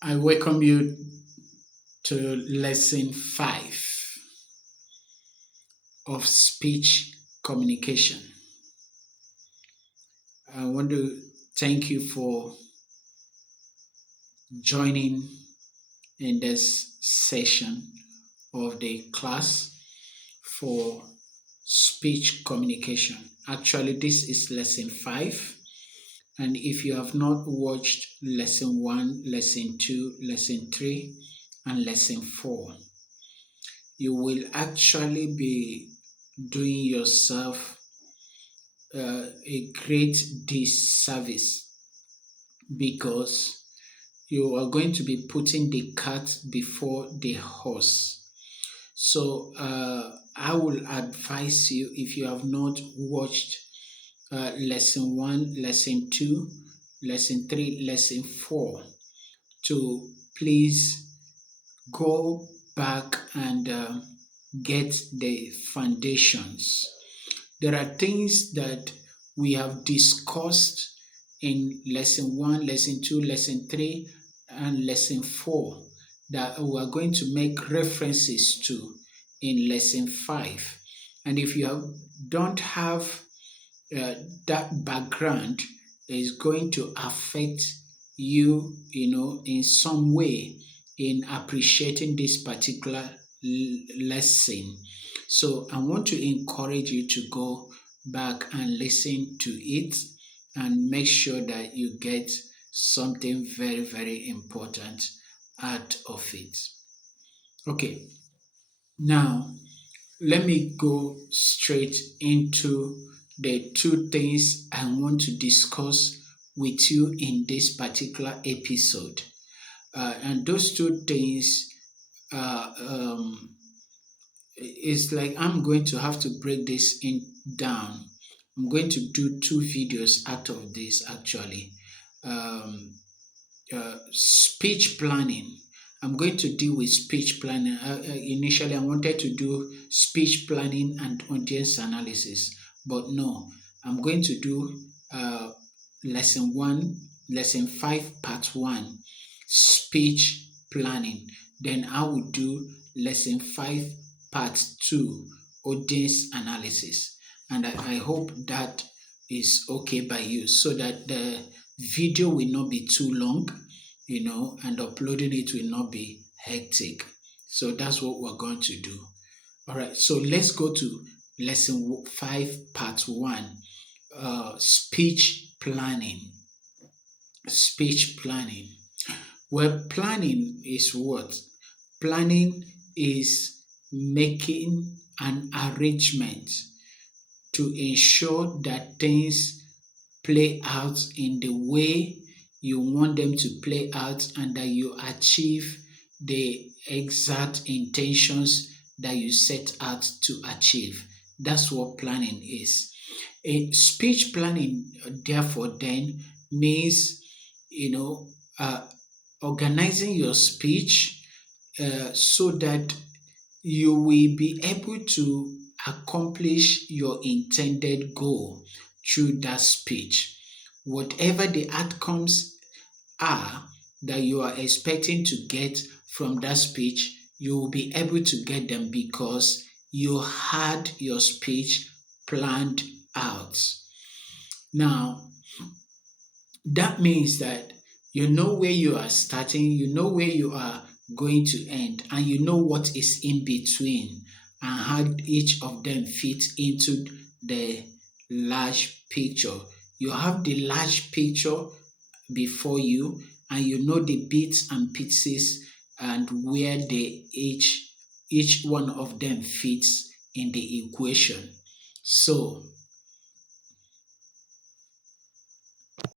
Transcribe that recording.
I welcome you to lesson 5 of speech communication. I want to thank you for joining in this session of the class for speech communication. Actually, this is lesson 5. And if you have not watched lesson 1, lesson 2, lesson 3, and lesson 4, you will actually be doing yourself a great disservice because you are going to be putting the cart before the horse. So I will advise you, if you have not watched lesson 1, lesson 2, lesson 3, lesson 4, to please go back and get the foundations. There are things that we have discussed in lesson 1, lesson 2, lesson 3, and lesson 4 that we are going to make references to in lesson 5. And if you don't have uh, that background, is going to affect you, in some way in appreciating this particular lesson. So I want to encourage you to go back and listen to it and make sure that you get something very, very important out of it. Okay, now let me go straight into the two things I want to discuss with you in this particular episode. And those two things uh, um, it's like I'm going to have to break this in down. I'm going to do two videos out of this actually. Um, Speech planning. I'm going to deal with speech planning. Initially, I wanted to do speech planning and audience analysis, but no, I'm going to do lesson 1, lesson 5, part 1, speech planning. Then I will do lesson 5, part 2, audience analysis. And I hope that is okay by you so that the video will not be too long, and uploading it will not be hectic. So that's what we're going to do. All right, so let's go to lesson 5, part 1, speech planning. Speech planning. Well, planning is what? Planning is making an arrangement to ensure that things play out in the way you want them to play out and that you achieve the exact intentions that you set out to achieve. That's what planning is. A speech planning, therefore, then means, you know, uh, organizing your speech so that you will be able to accomplish your intended goal through that speech. Whatever the outcomes are that you are expecting to get from that speech, you will be able to get them because you had your speech planned out. Now, that means that you know where you are starting, you know where you are going to end, and you know what is in between and how each of them fits into the large picture. You have the large picture before you, and you know the bits and pieces and where each one of them fits in the equation. So